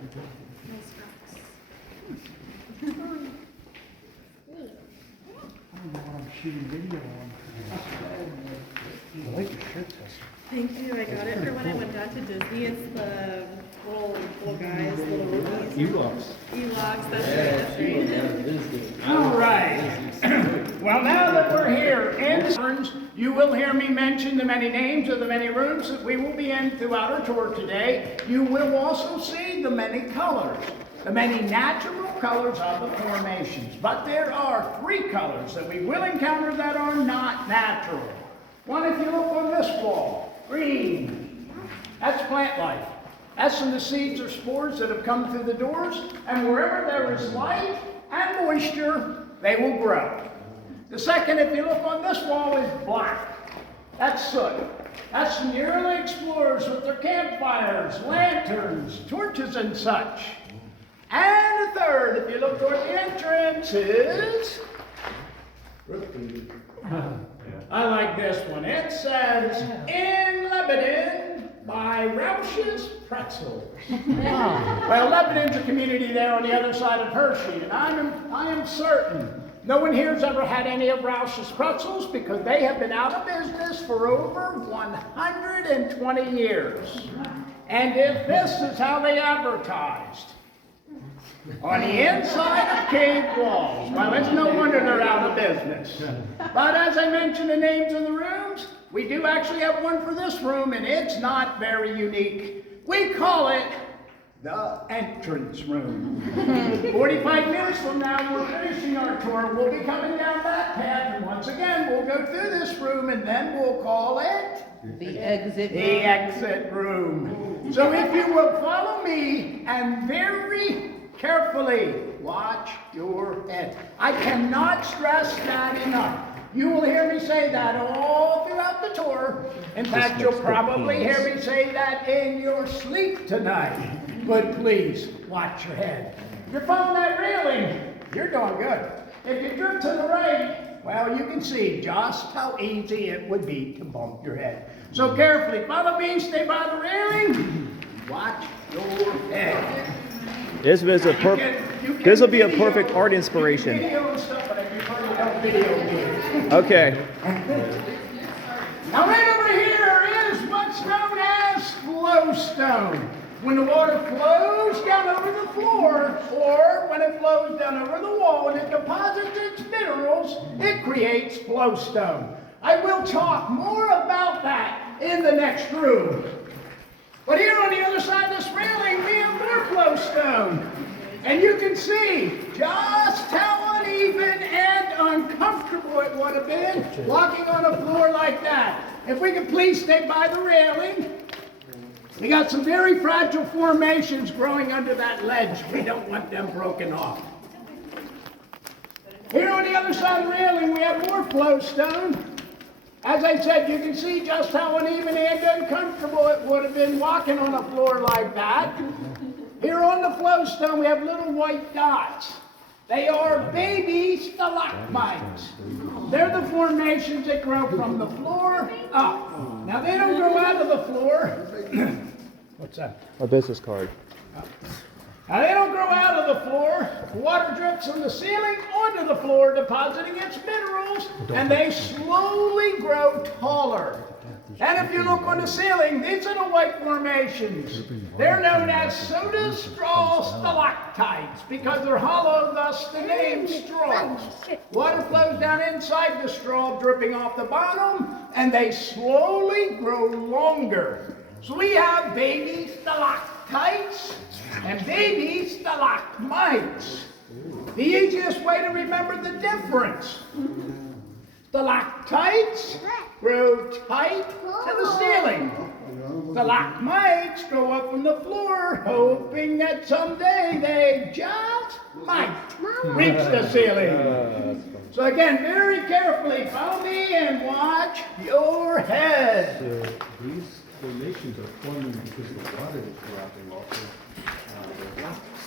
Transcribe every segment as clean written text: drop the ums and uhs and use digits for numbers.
Nice rocks. I don't know what I'm shooting video on. I like your shirt, Tessa. Thank you. I got it for when I went down to Disney. It's the little guys, little movies. Ewoks. Ewoks, that's right. All right. Well, now that we're here in Caverns, you will hear me mention the many names of the many rooms that we will be in throughout our tour today. You will also see the many colors, the many natural colors of the formations. But there are 3 colors that we will encounter that are not natural. One, if you look on this wall, green. That's plant life. That's from the seeds or spores that have come through the doors, and wherever there is light and moisture, they will grow. The second, if you look on this wall, is black. That's soot. That's from the early explorers with their campfires, lanterns, torches, and such. And the third, if you look toward the entrance, is... I like this one. It says, "In Lebanon by Roush's Pretzels." Well, Lebanon's a community there on the other side of Hershey, and I am certain no one here's ever had any of Roush's Pretzels because they have been out of business for over 120 years. And if this is how they advertised, on the inside of cave walls, well, it's no wonder they're out of business. But as I mentioned the names of the rooms, we do actually have one for this room, and it's not very unique. We call it the entrance room. 45 minutes from now, we're finishing our tour. We'll be coming down that path, and once again, we'll go through this room, and then we'll call it the exit room. The exit room. So if you will follow me and very carefully watch your head. I cannot stress that enough. You will hear me say that all throughout the tour. In fact, you'll probably hear me say that in your sleep tonight. But please, watch your head. If you're following that railing, you're doing good. If you drift to the right, well, you can see just how easy it would be to bump your head. So carefully, follow me, stay by the railing, watch your head. This will be a perfect art inspiration. Video and stuff, but I prefer you don't video me. Okay. Now right over here is what's known as flowstone. When the water flows down over the floor, or when it flows down over the wall and it deposits its minerals, it creates flowstone. I will talk more about that in the next room. But here on the other side of this railing, we have more flowstone. And you can see just how uneven and uncomfortable it would have been walking on a floor like that. If we could please stay by the railing. We got some very fragile formations growing under that ledge. We don't want them broken off. Here on the other side of the railing, we have more flowstone. As I said, you can see just how uneven and uncomfortable it would have been walking on a floor like that. Here on the flowstone, we have little white dots. They are baby stalagmites. They're the formations that grow from the floor up. Now, they don't grow out of the floor. What's that? A business card. Now, they don't grow out of the floor. The water drips from the ceiling onto the floor, depositing its minerals, and they slowly grow taller. And if you look on the ceiling, these are the white formations. They're known as soda straw stalactites because they're hollow, thus the name straws. Water flows down inside the straw, dripping off the bottom, and they slowly grow longer. So we have baby stalactites and baby stalagmites. The easiest way to remember the difference. Stalactites grow tight to the ceiling. Stalagmites grow up from the floor, hoping that someday they just might reach the ceiling. So again, very carefully, follow me and watch your head. So these formations are forming because the water is dropping off the rocks.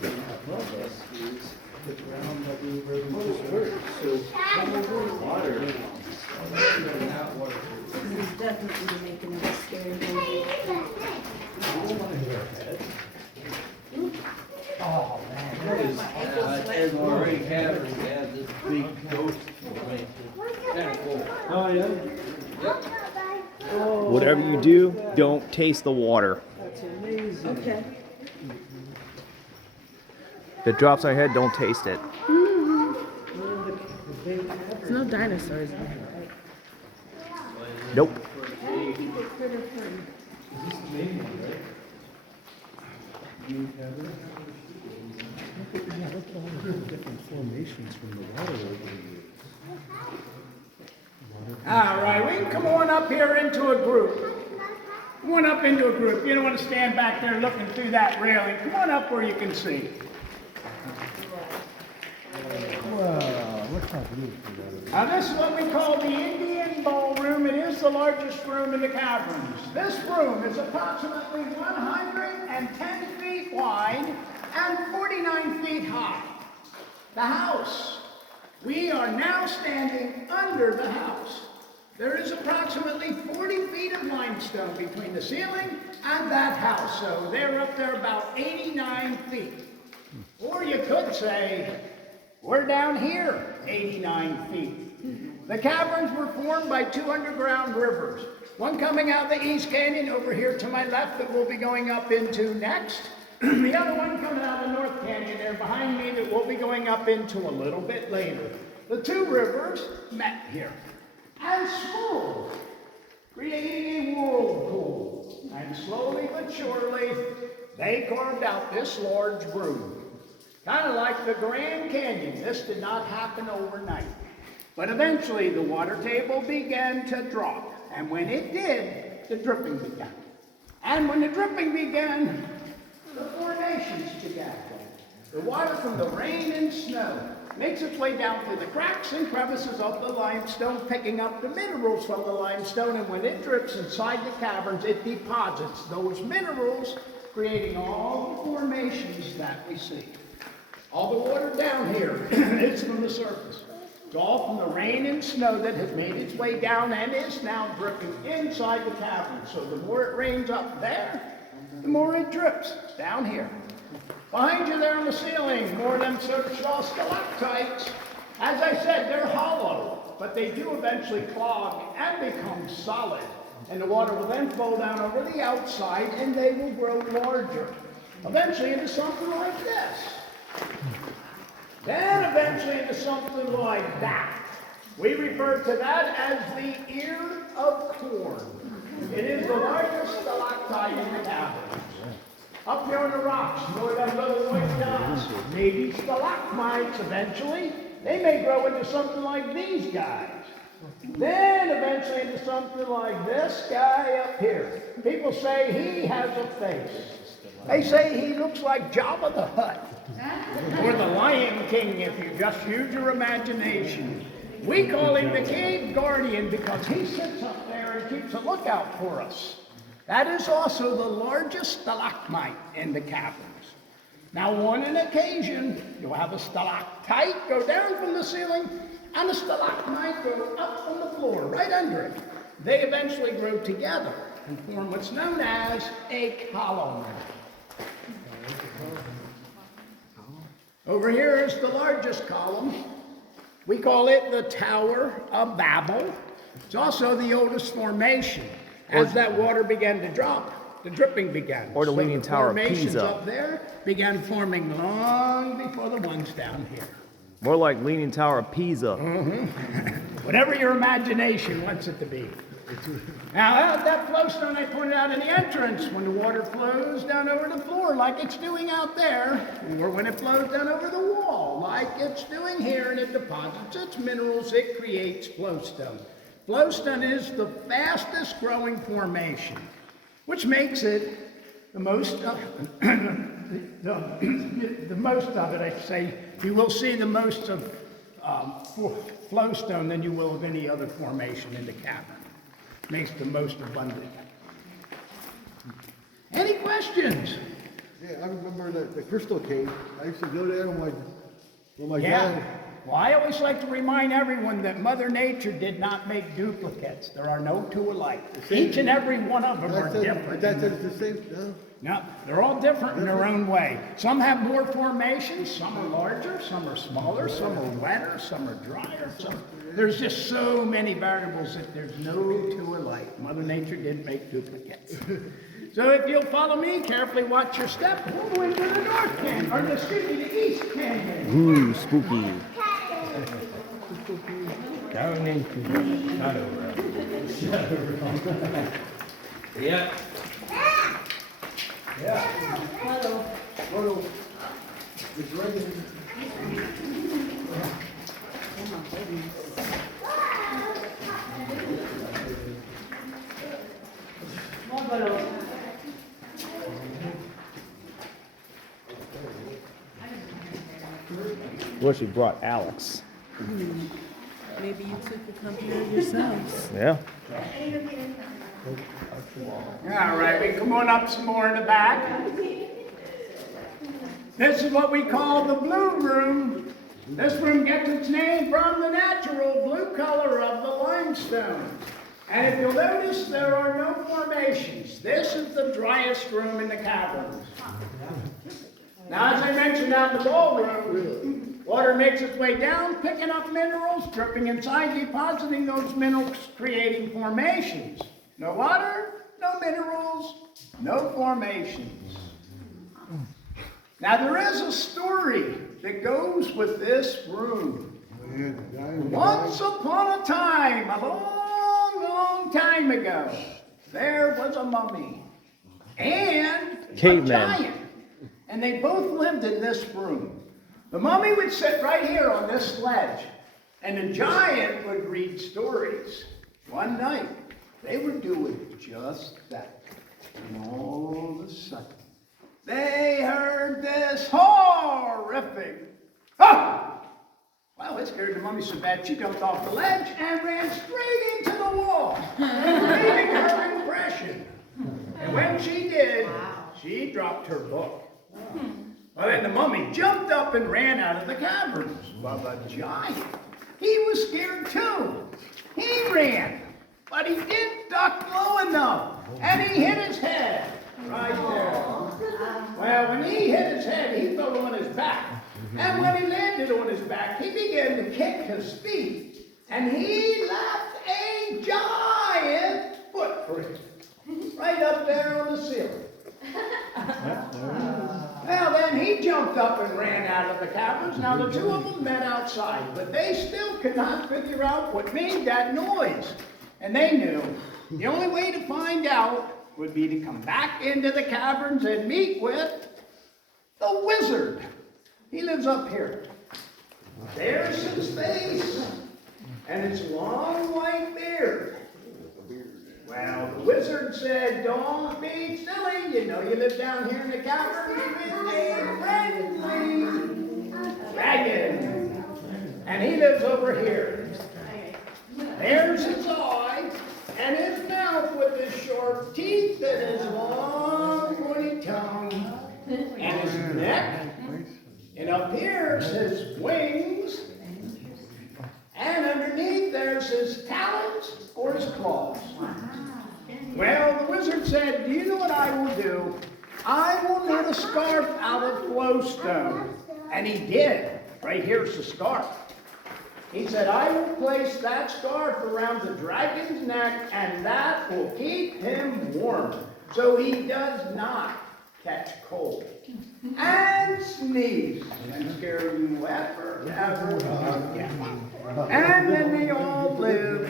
Above us is the ground that we were just heard. So water, not water. Definitely making it a scary movie. Oh, man. There's already Caverns has this big ghost formation. Kind of cool. Oh, yeah? Yep. Whatever you do, don't taste the water. That's amazing. Okay. If it drops on your head, don't taste it. There's no dinosaurs in here. Nope. Keep it critter free. Look at all the different formations from the water over the years. All right, we can come on up here into a group. Come on up into a group. You don't want to stand back there looking through that railing. Come on up where you can see. Wow, look how beautiful that is. Now this is what we call the Indian Ballroom. It is the largest room in the Caverns. This room is approximately 110 feet wide and 49 feet high. The house. We are now standing under the house. There is approximately 40 feet of limestone between the ceiling and that house, so they're up there about 89 feet. Or you could say, we're down here 89 feet. The caverns were formed by two underground rivers, one coming out of the East Canyon over here to my left that we'll be going up into next. The other one coming out of the North Canyon there behind me that we'll be going up into a little bit later. The two rivers met here and swirled, creating a whirlpool. And slowly but surely, they carved out this large room. Kind of like the Grand Canyon, this did not happen overnight. But eventually the water table began to drop. And when it did, the dripping began. And when the dripping began, the formations began. The water from the rain and snow makes its way down through the cracks and crevices of the limestone, picking up the minerals from the limestone, and when it drips inside the caverns, it deposits those minerals, creating all the formations that we see. All the water down here is from the surface. It's all from the rain and snow that has made its way down and is now dripping inside the cavern. So the more it rains up there, the more it drips down here. Behind you there on the ceiling, more of them so-called stalactites. As I said, they're hollow, but they do eventually clog and become solid. And the water will then flow down over the outside and they will grow larger. Eventually into something like this. Then eventually into something like that. We refer to that as the ear of corn. It is the largest stalactite in the caverns. Up here on the rocks, more of them little white dots, maybe stalagmites eventually. They may grow into something like these guys. Then eventually into something like this guy up here. People say he has a face. They say he looks like Jabba the Hutt. Or the Lion King if you just use your imagination. We call him the cave guardian because he sits up there and keeps a lookout for us. That is also the largest stalagmite in the caverns. Now on an occasion, you'll have a stalactite go down from the ceiling and a stalagmite go up from the floor, right under it. They eventually grow together and form what's known as a column. Over here is the largest column. We call it the Tower of Babel. It's also the oldest formation. As that water began to drop, the dripping began. Or the Leaning Tower of formations Pisa. up there began forming long before the ones down here. More like Leaning Tower of Pisa. Whatever your imagination wants it to be. Now that flowstone I pointed out in the entrance, when the water flows down over the floor like it's doing out there, or when it flows down over the wall like it's doing here and it deposits its minerals, it creates flowstone. Flowstone is the fastest growing formation, which makes it the most, the most of it, I say. You will see the most of flowstone than you will of any other formation in the cavern. Makes the most abundant. Any questions? Yeah, I remember the Crystal Cave. I used to go there with my Yeah. dad, Well, I always like to remind everyone that Mother Nature did not make duplicates. There are no two alike. Each and every one of them are different. That's the same, no? No, they're all different in their own way. Some have more formations, some are larger, some are smaller, some are wetter, some are drier. There's just so many variables that there's no two alike. Mother Nature didn't make duplicates. So if you'll follow me, carefully watch your step, we'll go into the North Canyon, or the East Canyon. Ooh, spooky. Down into the shadow realm. Yeah. Hello. It's right in. Oh my goodness. Wish you brought Alex. Maybe you two could come here yourselves. Yeah. All right, we come on up some more in the back. This is what we call the blue room. This room gets its name from the natural blue color of the limestone. And if you'll notice, there are no formations. This is the driest room in the caverns. Now, as I mentioned out in the ballroom, water makes its way down, picking up minerals, dripping inside, depositing those minerals, creating formations. No water, no minerals, no formations. Now, there is a story that goes with this room. Once upon a time, a long time ago, there was a mummy and Caveman. a giant. And they both lived in this room. The mummy would sit right here on this sledge, and the giant would read stories. One night, they were doing just that. And all of a sudden, they heard this horrific, "Ah!" Well, it scared the mummy so bad she jumped off the ledge and ran straight into the wall, leaving her impression. And when she did, she dropped her book. Well, then the mummy jumped up and ran out of the caverns. Well, the giant, he was scared too. He ran, but he didn't duck low enough, and he hit his head right there. Well, when he hit his head, he fell on his back. And when he landed on his back, he began to kick his feet, and he left a giant footprint right up there on the ceiling. Well, then he jumped up and ran out of the caverns. Now, the two of them met outside, but they still could not figure out what made that noise. And they knew the only way to find out would be to come back into the caverns and meet with the wizard. He lives up here. There's his face and his long white beard. Well, the wizard said, "Don't be silly. You know you live down here in the caverns with a friendly dragon. And he lives over here. There's his eye and his mouth with his sharp teeth and his long pointy tongue and his neck. And up here's his wings. And underneath there's his talons or his claws." Well, the wizard said, "Do you know what I will do? I will knit a scarf out of glowstone." And he did. Right here's the scarf. He said, "I will place that scarf around the dragon's neck, and that will keep him warm, so he does not catch cold and sneeze and scare you ever again." And then they all lived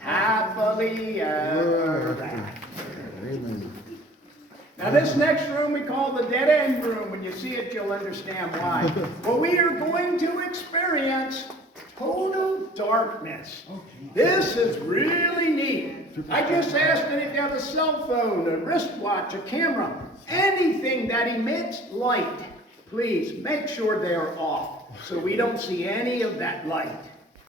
happily ever after. Now, this next room we call the dead end room. When you see it, you'll understand why. But we are going to experience total darkness. This is really neat. I just asked that if you have a cell phone, a wristwatch, a camera, anything that emits light, please make sure they're off so we don't see any of that light.